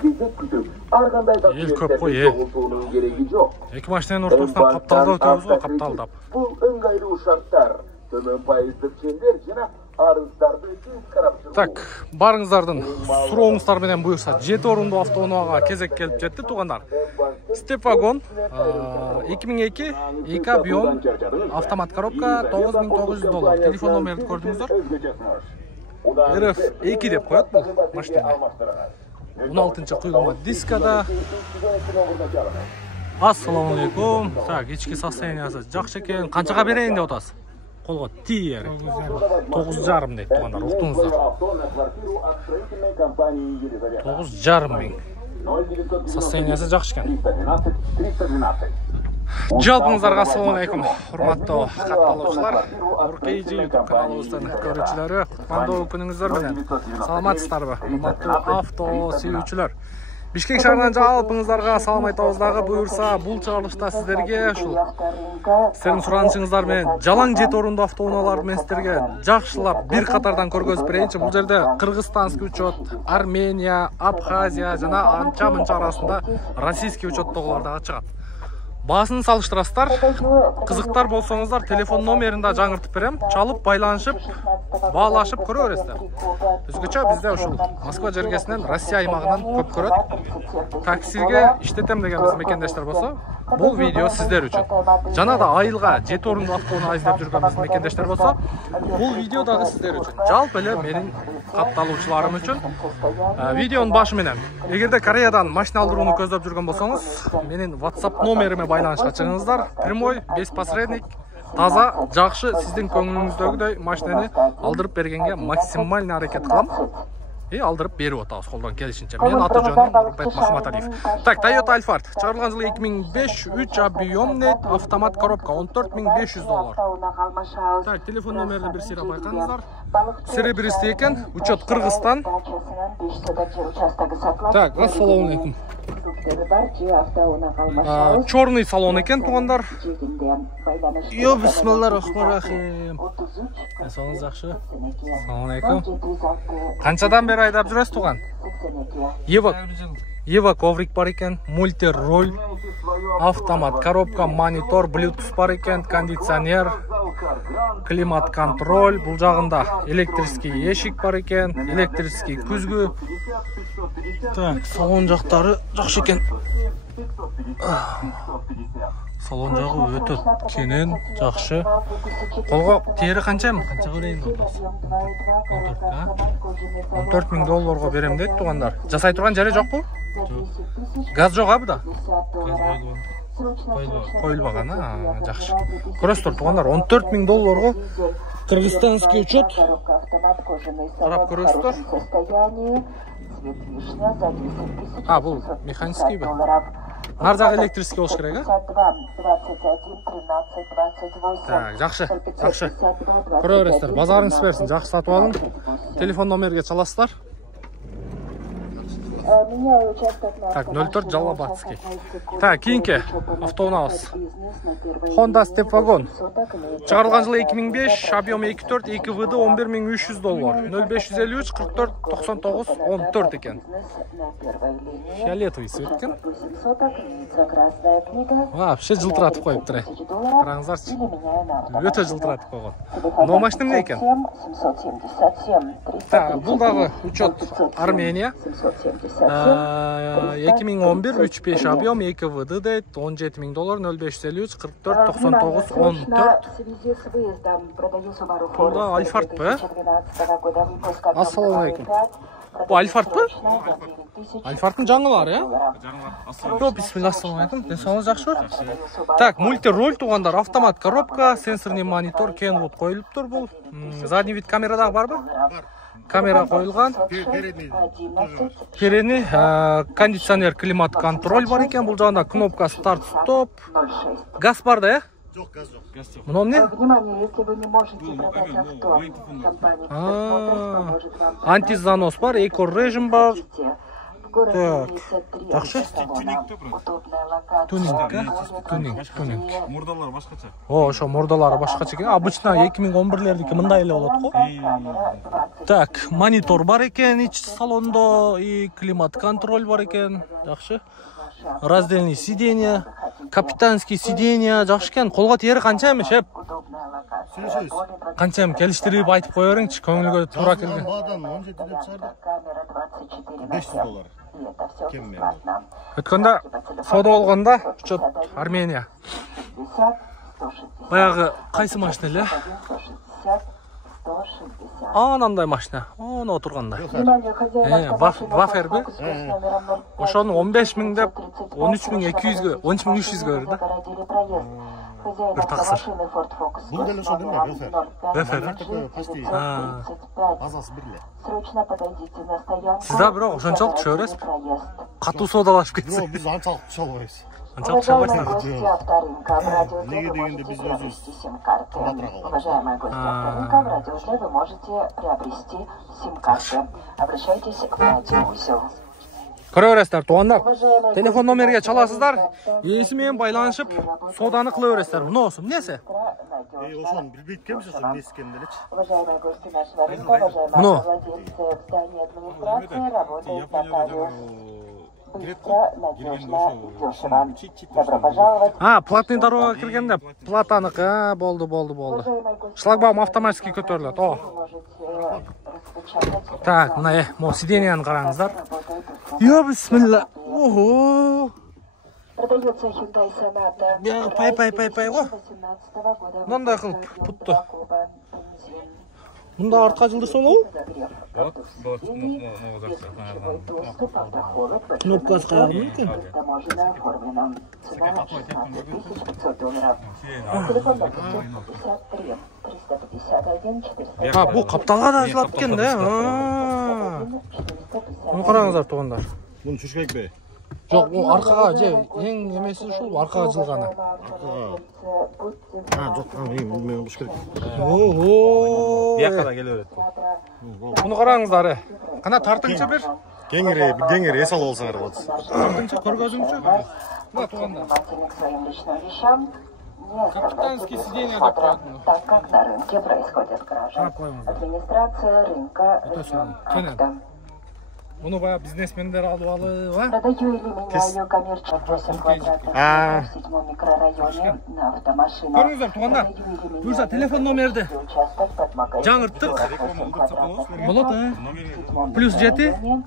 кезек күтүп, ар кандай да чогултуунун кереги жок. Эки машинанын ортосунан капталдап өтөбүз го, капталдап. Бул ыңгайлуу шарттар, төмөн пайыздык чендер жана арыздарды тез карап чыгуу. Так, барыңыздардын сурооңуздар менен буюрса 7 орундуу автоунаага кезек келип жетти туугандар. Степвагон 2002 2 объем автомат коробка $9,900. Телефон номерди көрдүңүздөр. RF2 деп коет бул машина. 16-чы куйулма дискада. Ассаламу алейкум. Так, ички состояниясы жакшы экен. Канчага берейин деп атасыз? Колго тиер. 9,5 дейт туугандар, уктуңуздар. 9,5 миң. Состояниясы жакшы экен. Жалпыңыздарга ассаламу алейкум. Урматтуу катталуучулар, Уркейжи YouTube каналыбыздын көрүүчүлөрү, кутмандуу күнүңүздөр менен. Саламатсыздарбы? Урматтуу авто сүйүүчүлөр. Бишкек шаарынан жалпыңыздарга салам айтабыз дагы. Буюрса, бул чыгарылышта сиздерге ушул сиздердин суранышыңыздар менен жалаң 7 орундуу автоунаалар менен сиздерге жакшылап бир катардан көргөзүп берейинчи. Бул жерде кыргызстанский учет, Армения, Абхазия жана анча-мынча арасында российский учеттогулар дагы чыгат. Баасын салыштырасыздар. Кызыктар болсоңуздар, телефон номерин да жаңыртып берем. Чалып, байланышып, баалашып көрө бересиздер. Өзгөчө бизде ушул Москва жергесинен, Россия аймагынан көп көрөт. Таксиге иштетем деген биз мекендештер болсо, бул видео сиздер үчүн. Жана да айылга 7 орундуу автоунаа издеп жүргөн биздин мекендештер болсо, бул видео дагы сиздер үчүн. Жалпы эле менин катталуучуларым үчүн. Видеонун башы менен, эгерде Кореядан машина алдырууну көздөп жүргөн болсоңуз, менин WhatsApp номериме байланышка чыгыңыздар. Прямой, без посредник, таза, жакшы сиздин көңүлүңүздөгүдөй машинени алдырып бергенге максимально аракет кылам. Алдырып берип атабыз колдон келишинче. Менин аты жөнүм Нурбек Махматалиев. Так, Toyota Alphard. Чыгарылган жылы 2005, 3 объемный автомат коробка, $14,500. Так, телефон номерин бир сыйра байкаңыздар. Серебристый экен, учет Кыргызстан. Так, ассаламу алейкум. Чорный салон экен туугандар. Йо, бисмиллахиррахманиррахим. Салоңуз жакшы? Ассаламу алейкум. Канчадан бери айдап жүрөсүз тууган? Ева коврик бар экен, мультироль, автомат коробка, монитор, Bluetooth бар экен, кондиционер, климат контроль, бул жагында электрический эшик бар экен, электрический күзгү. Так, салон жактары жакшы экен. Салон жагы өтө кенен, жакшы. Колго тери канча берейин деп атасыз? $14,000 берем дейт туугандар. Жасай турган жери жокпу? Газ жок абыда? Коюлбаган, жакшы. Көрөсүздөр туугандар, $14,000 кыргызстанский учет. Карап көрөсүздөр. Бул механическийби? Нар жагы электрический болуш керек, а? Так, жакшы. Көрө бересиздер, базарыңыз берсин, жакшы сатып алың. Телефон номерге чаласыздар. Так, 04 Жаллабатский. Так, кийинки автоунаабыз. Honda Stepwagon. Чыгарылган жылы 2005, объем 2.4, 2 ВД $11,300. 0553 44 99 14 экен. Фиолетовый цвет экен. Вообще жылтыратып коюптур. Караңыздарчы. Өтө жылтыратып койгон. Но машина эмне экен? Так, бул дагы учет Армения. 2011 3.5 объем 2 ВД дейт, $17,000, 0553 44 99 14. Бул да Alphard-пы? Ассаламу алейкум. Бул Alphard-пы? Alphard-тын жаңылары, Жаңылар. Бисмилlah, ассаламу алейкум. Денсаулыгыңыз жакшыбы? Так, мультироль туугандар, автомат коробка, сенсорный монитор, Kenwood коюлуптур бул. Задний вид камерадагы барбы? Бар. Камера коюлган. Передний, кондиционер, климат контроль бар экен. Бул жагында кнопка старт-стоп. Газ бар да, Жок, газ жок. Мына эмне? Внимание, если вы не можете продать авто, компания может вам антизанос бар, эко режим бар. жақсы. Тунинг. Мурдалар башкача. О, ошо мурдалары башкача экен. Обычно 2011-лердики мындай эле болот го. Так, монитор бар экен ич салондо, и климат контроль бар экен. Жакшы. Раздельный сиденье, капитанский сиденье, жакшы экен. Колго тиери канча эми, шеп? Канча эми келиштирип айтып кое бериңчи, көңүлгө туура келген. Бадан 17 деп чыгарды. $500. Кем Өткөндө соода болгондо, учет Армения. Баягы кайсы машина эле? Анандай машина. Оны отурганда. Ваферби? Ошону 15.000 деп 13.200-гө, 13.300-гө берди. Bir taksır. Бул деле ошо деме, Велфер. Велфер. Почти. Базасы бирле. Сиз да бирок ошончолук түшө бересиз. Катуу соодалашып кетсиз. Жок, биз анчалык түшө албайбыз. Анчалык түшө албайсыздар. Неге дегенде биз өзүбүз Уважаемые гости авторынка, в радиоузле вы можете приобрести сим-карты. Обращайтесь в радиоузел. Көрө бересиздер, туугандар. Телефон номерге чаласыздар. Ээси менен байланышып, сооданы кыла бересиздер. Мыносу эмнеси? Ошону билбейт экенбиз, ошо эмнеси экенин делечи. Уважаемые гости нашего рынка, уважаемые владельцы в здании администрации, работает нотариус. Быстро, надежно, дешево. Добро пожаловать. Платный дорога киргенде, платаныкы, болду. Шлагбаум автоматически көтөрүлөт. О. Так, мына мо сиденияны караңыздар. Йо, бисмилла. Ого. Продается Hyundai Sonata. Пай го. Мындай кылып путту. Мында артка жылдырса болобу? Кнопкасы каяга мүмкүн? Бул капталга да ажылап экен да. Муну караңыздар туугандар. Муну түшүш керекпи? Жок, бул аркага же эң эмеси ушул аркага жылганы. Жок, мен туш керек. Ого. Бияка да келе берет. Муну караңыздар. Кана тартыңчы бир. Кеңири эс алып алсаңар болот. Тартыңчы, көргөзүңчү. Мына туугандар. Капитанский сиденье деп коет. Так как на рынке происходит кража. Администрация рынка акта. Муну бая бизнесмендер алып алып, Продаю или меняю коммерческий 8 квадратных метров в 7 микрорайоне на автомашинах. Көрүңүздөр туугандар. Буюрса телефон номерди жаңырттык. Болот, +7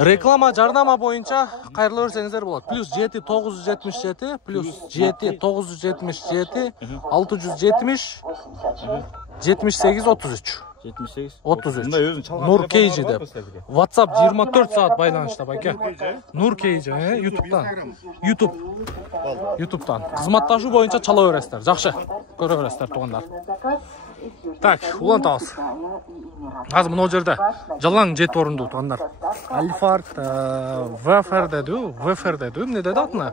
реклама жарнама боюнча кайрылып берсеңиздер болот. +7 977 +7 977 670 78 33. 33. Нур Кейджи деп. WhatsApp 24 саат байланышта байке. Нур Кейджи, YouTube'дан. Кызматташуу боюнча чала бересиздер. Жакшы. Көрө бересиздер туугандар. Так, улантабыз. Азыр мына жерде жалаң жет орунду туугандар. Альфард, Вафер деди, эмне деди атына?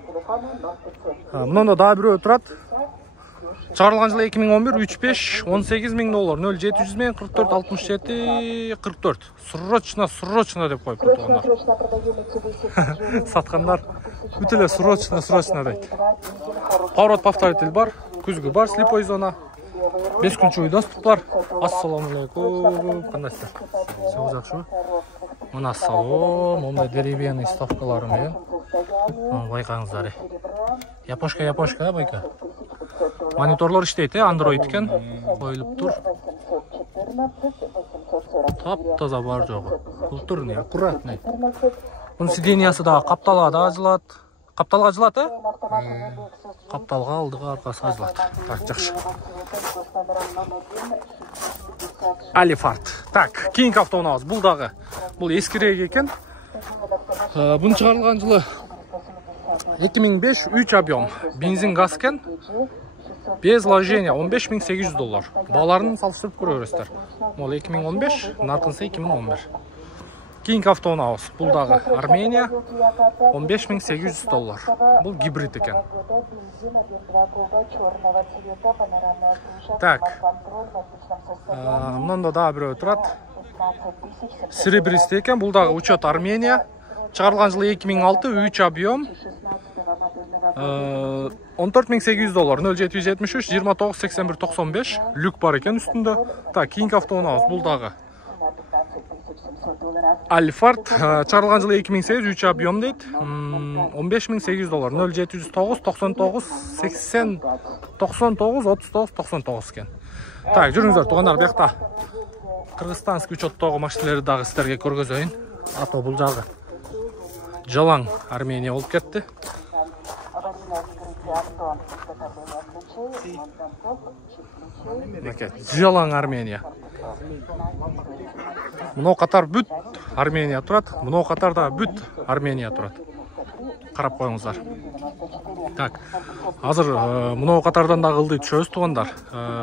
Мында дагы бирөө турат. Чыгарылган жылы 2011, 3-5, $18.000, 0700 мен 44 67 44. Срочно деп коюп тургандар. Саткандар бүт эле срочно дейт. Поворот повторитель бар, күзгү бар, слепой зона. 5 күнчү доступ бар. Ассаламу алейкум. Кандайсыздар? Все жакшыбы? Мына салон, мондай деревянный ставкалары менен. Байкаңыздар. Япошка байка. Мониторлор иштейт, Android экен. Коюлуп тур. Тап-таза бар жогу. Культурный, аккуратный. Бунун сидениясы да капталга да ажылат. Капталга ажылат, Капталга алдыга аркасы ажылат. Так, жакшы. Алифард. Так, кийинки автоунабыз. Бул дагы. Бул эскирээк экен. Бунун чыгарылган жылы 2005, 3 объем. Бензин газ экен. Без вложения $15.800. Бааларын салыштырып көрө бересиздер. Бул 2015, наркынсы 2011. Кийинки автоунабыз. Бул дагы Армения. $15.800. Бул гибрид экен. Так. Мында дагы бирөө турат. Серебристый екен, бұл дағы учет Армения. Чығарылған жылы 2006, 3 объем. $14.800, 0773, 298195. Люк бар екен үстінде. Так, кейінгі автоғынағыз бұл дағы. Альфард, чығарылған жылы 2008, 3 объем дейді. $15.800, 0709, 99, 80, 99, 39, 99 екен. Так, жүріңіздер, туғандар бияқта. Қырғызстанский учеттағы машиналарды дағы сіздерге көргізейін. Аты бұл жағы жалаң Армения болып кетті. Жалаң Армения. Мұнау қатар бүт Армения тұрады. Мұнау қатарда бүт Армения тұрады. Қарап қойыңыздар. Так, азыр мұнау қатардан да қылды түшөз туғандар.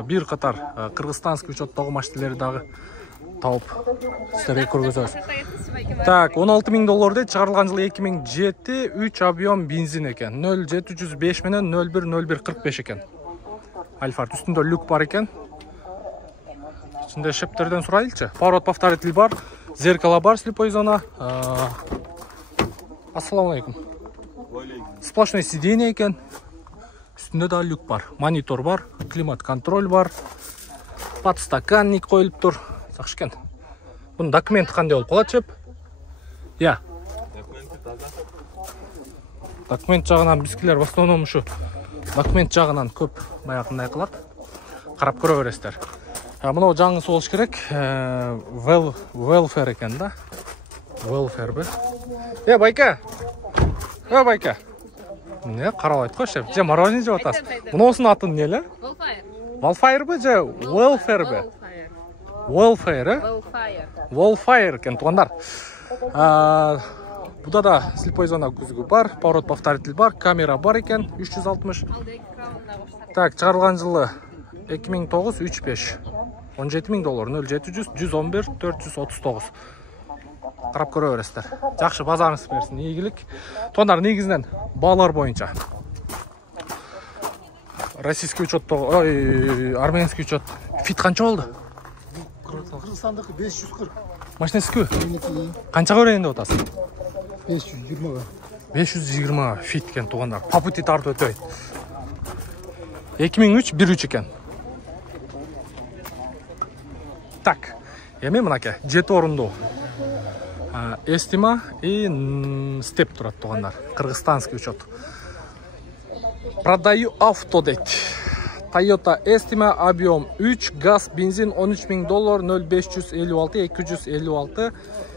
Bir қатар Қырғызстанский учеттағы машиналарды дағы тауып сіздерге көргіземіз. Так, $16.000 дейді, шығарылған жылы 2007, 3 объем бензин екен. 0705 менен 010145 екен. Альфард үстінде люк бар екен. Şimdi шептерден сұрайлычы. Поворот повторитель бар, зеркало бар, слепой зона. Ассаламу алейкум. Сплошное сиденье екен. Үстінде да люк бар. Монитор бар, климат контроль бар. Подстаканник қойылып тұр. Сақшыкен. Бұның документі қандай болып қалады шеп? Я. Документ жағынан бізкілер в основном ұшы. Документ жағынан көп баяқындай қылады. Қарап көре бересіздер. Мұнау жаңғысы болыш керек. Welfare екен да. Welfare бі. Байка. Байка. Не, қаралайды қой шеп. Же мороженое жеп атасыз. Мұнаусының атын нелі? Welfare бі же Welfare бі? Welfare, Welfare екен туғандар. Бұда да слепой зона күзгі бар, поворот повторитель бар, камера бар екен, 360. Так, шығарылған жылы 2009, 3.5. $17.000, 0700, 111, 439. Қарап көре бересіздер. Жақшы базарыңыз берсін, игілік. Туғандар негізінен балар бойынша. Российский учет, армянский учет. Фит қанша болды? Қырғызстандық 540. Машинасы кө? Қаншаға өрейінде отасың? 520-ға. 520 фит екен туғандар. По пути тартып өтөй. 2003 1.3 екен. Так, еме мұнаке, 7 орынды. Эстима и степ тұрады туғандар. Қырғызстанский учет. Продаю авто дейді. Toyota Estima объем 3, газ, бензин $13.000, 0556 256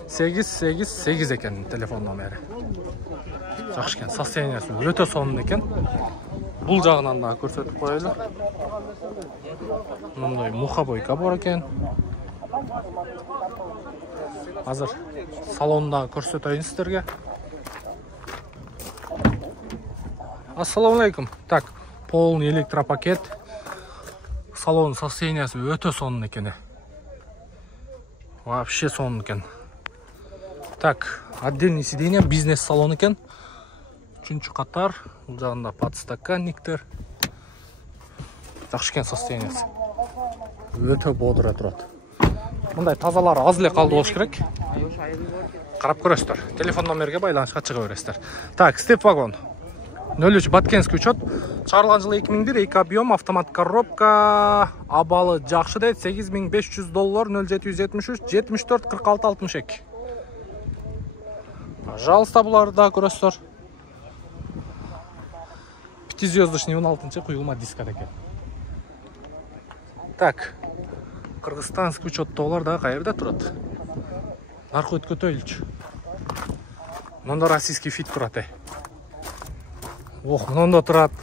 888 екен телефон номері. Жақшы екен, состояниясы өте сонын екен. Бұл жағынан да көрсетіп қойылы. Мұндай мухабойка бар екен. Азыр салонда көрсетейін сіздерге. Ассаламу алейкум. Так, полный электропакет. Салон состояниясы өте сонын екен. Вообще сонын екен. Так, отдельный сиденье, бизнес салон екен. Үшінші қатар, бұл жағында подстаканниктер. Жақшы екен состояниясы. Өте бодыра тұрады. Мұндай тазалары аз еле қалды болуш керек. Қарап көресіздер. Телефон номерге байланысқа шыға бересіздер. Так, степ вагон. 03 Баткенский учет. Шығарылған жылы 2001, 2 объем, автомат коробка, абалы жақшы дейді, $8500, 0773, 74 46 62. Пожалуйста, бұларды да көресіздер. 5-звездочный 16-шы құйылма дискат екен. Так, Қырғызстанский учеттағылар да қайырда тұрады. Нарқы өткөтөйлчү. Мұнда российский фит тұрады. Мұнда тұрады.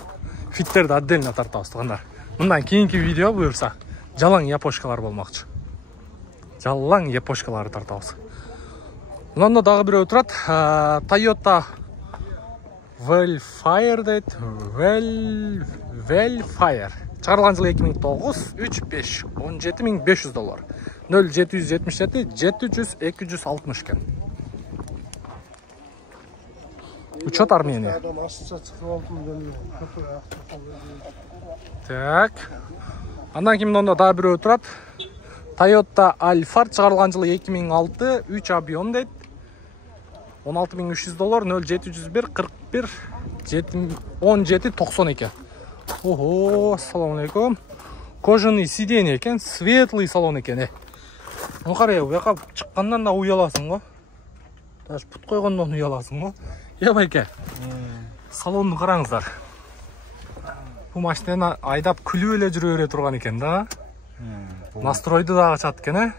Фиттерді отдельно тартабыз туғандар. Мұндан кейінгі видео бұйырса, жалаң япошкалар болмақчы. Жалаң япошкалары тартабыз. Мұнда дағы біреу тұрады. Toyota Welfare дейді. Welfare. Шығарылған жылы 2009, 3.5, $17.500, 0777, 700, 260 екен. Учет Армения. Так. Андан кейін мұнда да біреу тұрады. Toyota Alphard чыгарылган жылы 2006, 3 объем дейт. $16.300, 0701 41 17 92. Ого, ассаламу алейкум. Кожаный сиденье екен, светлый салон екен. Ну қарай, бұяқа шыққаннан да ұяласың ғой. Даже пұт қойғаннан ұяласың ғой. Байке, салонды қараңыздар. Бұл машинаны айдап күлі өле жүрі өре тұрған екен да. Настройды да açат екен.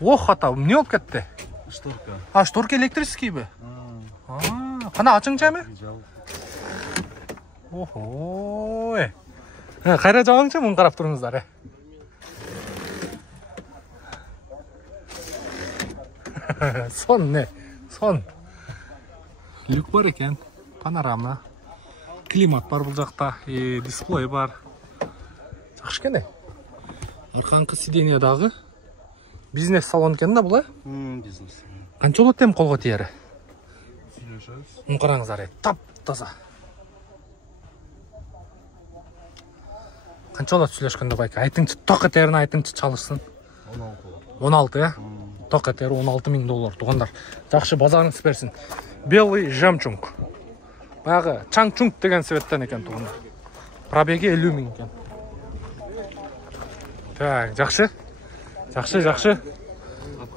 Ох, ата, не болып кетті? Шторка. А, шторка электрический бе? Қана açың жәме? Охо, қайра жауыңшы мұн қарап тұрыңыздар. Сон не? Сон. Люк бар екен, панорама. Климат бар бұл жақта, дисплей бар. Жақшы кене? Арқанқы сиденьядағы бизнес салон екен да бұл, Бизнес. Қанша болады дем қолға тиері? Мұн қараңыздар, тап-таза. Қанша болады сөйлешкенде байка? Айтыңшы, тоқ етерін айтыңшы çalışсын. 16, тоқ етері $16.000 туғандар. Жақшы базарыңыз берсін. Белый жемчуг. Баяғы чаңчунг деген светтен екен туғандар. Пробеги 50.000 екен. Так, жақшы. Жақшы.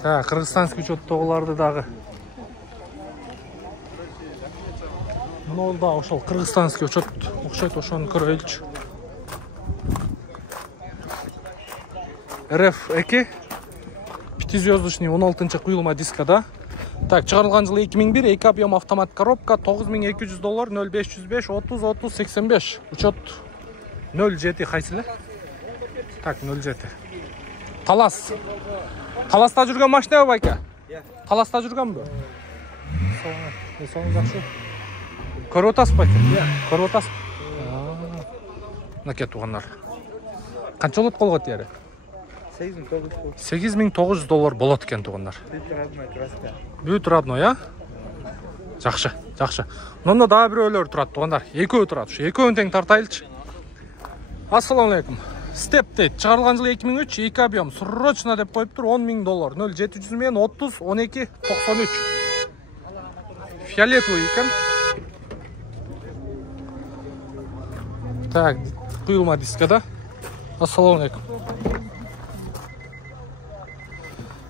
Так, қырғызстанский учет тоғыларды дағы. Мұны ол да ошол қырғызстанский учет ұқшайт ошоны көрөйлчү. RF2 5-звездочный 16-чы құйылма дискада. Так, чыгарылган жылы 2001, 2 объем автомат коробка, $9.200, 0505 30 30 85. Учет 07 қайсылы? Так, 07. Таласта жүрген машина ба байка? Таласта жүрген бі? Соң жақшы. Көріп отасыз байка? Көріп отасыз? Мына кет туғандар. Қанша болады қолға тиері? $8.900 болады екен туғандар. Бүйт родной, а? Жақшы. Мұнда да біреулер тұрады туғандар. Екеу тұрады. Екеуін тең тартайлычы. Ассаламу алейкум. Степ дейт. Чыгарылган жылы 2003, 2 объем. Срочно деп қойып тұр $10.000. 0700 мен 30 12 93. Фиолетовый екен. Так, құйылма дискада. Ассаламу алейкум.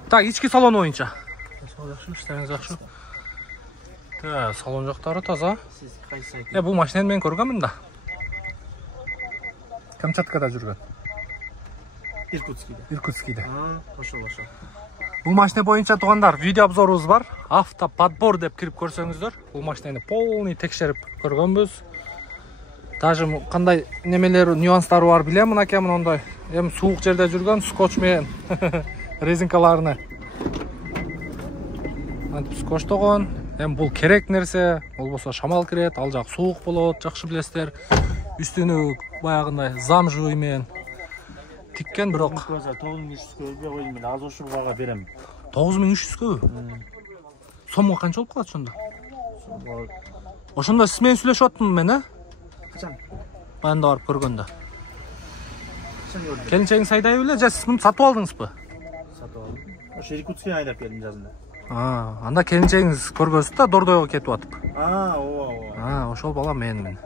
Так, içki салон ойынша. Жақшы. Так, салон жақтары таза. Бұл машинаны мен көргенмін да. Камчаткада жүрген. Иркутскийде. Бұл машина бойынша туғандар, видео обзорымыз бар. Автоподбор деп кіріп көрсеңіздер. Бұл машинаны полный текшеріп көргенбіз. Даже қандай немелер, нюанстары бар білемін әкемін ондай. Суық жерде жүрген скотчмен резинкаларыны. Скотч тоғын. Бұл керек нәрсе. Ол болса шамал кірет, ал жақ суық болады, жақшы білесіздер. Үстіні баяғындай зам жуймен тиккен бирок. 9300-ге қойдым, мен аз ошуға берем. 9300-ге? Сомға қанша болып қалады сонда? Ошонда сіз мен сүйлешіп аттым мен, Қачан? Баянда барып көргенде. Келіншегің сайдай өле, жа сіз бұны сатып алдыңыз ба? Сатып алдым. Ошо Иркутскийге айдап келдім жазында. Анда келіншегіңіз көргөзді да Дордойға кетіп атып. Ооба. Ошол бала мен.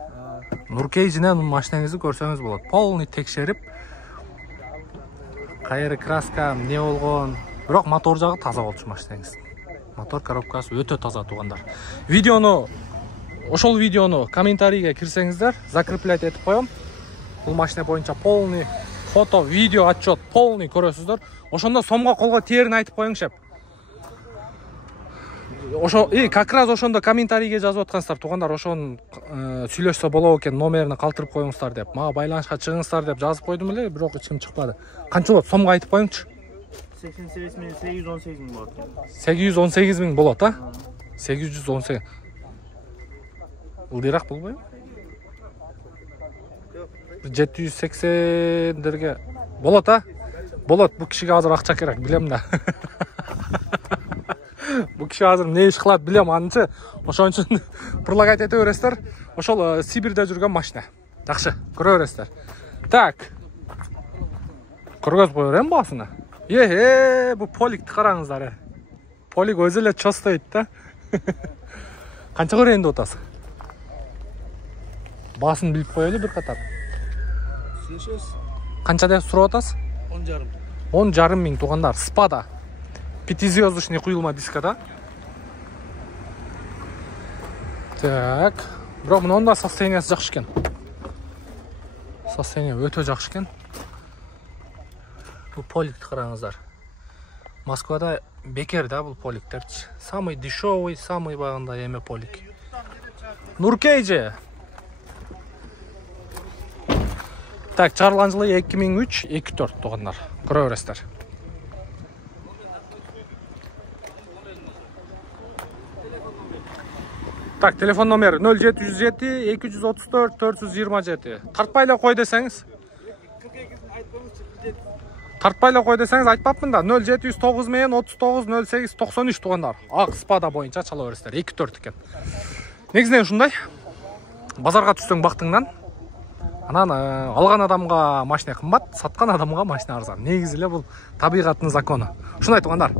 Нуркей жинен машинаңызды көрсеңіз болады. Полный текшеріп, қайыры краска, не болған. Бирок мотор жағы таза болчу машинаңыз. Мотор коробкасы өтө таза туғандар. Ошол видеону комментарийге кирсеңиздер, закреплять этип коем. Бул машина боюнча полный фото, видео, отчет полный көрөсүздөр. Ошондо сомго колго тиерин айтып коюңуз. Ошо, как раз ошондо комментарийге жазып аткансыздар тугандар, ошон сүйлөшсө болобу экен, номерин калтырып коюңуздар деп, мага байланышка чыгыңыздар деп жазып койдум эле, бирок эч ким чыкпады. Канча болот? Сомго айтып коюңчу. 88 мен 818 миң болот. 818 миң болот, 818. Ылдыйраак болбойбу? 780дерге болот, Болот, бул кишиге азыр акча керек, билем да. Бул киши азыр не иш кылат билем, анчы. Ошон үчүн предлагать ете бересиздер. Ошол Сибирде жүргөн машина. Жакшы, көрө бересиздер. Так. Көргөзүп кое берем басына. Bu Polik'ti караңыздар. Polik өзү эле чостойт да. Канча көрөйүн деп атасың? Басын билип коелу бир катар. Канча деп сурап атасыз? 10,5. 10,5 миң туугандар. Спада. 5звездочный куюлма дискада. Так. Бирок мунун да состояниясы жакшы экен. Состояние өтө жакшы экен. Бул Поликти караңыздар. Москвада бекер да бул Поликтерчи. Самый дешевый, самый багында эме Полик. Нуркейже. Так, чыгарылган жылы 2003-2004 туугандар. Көрө бересиздер. Так, телефон номер 0707 234 427. Тартпайлы кой десеңиз. Тартпайлы кой десеңиз айтпапмын да. 0709 менен 39 08 93 туугандар. Ак Спада боюнча чала бересиздер. 2-4 экен. Негизинен ушундай. Базарга түшсөң бактыңдан. Анан алган адамга машина кымбат, саткан адамга машина арзан. Негизи эле бул табигаттын закону. Ушундай туугандар.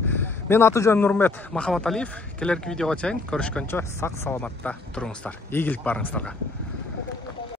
Мен аты жөнүм Нурмет Махаматалиев. Келерки видеого чейин көрүшкөнчө сак саламатта туруңуздар. Ийгилик барыңыздарга.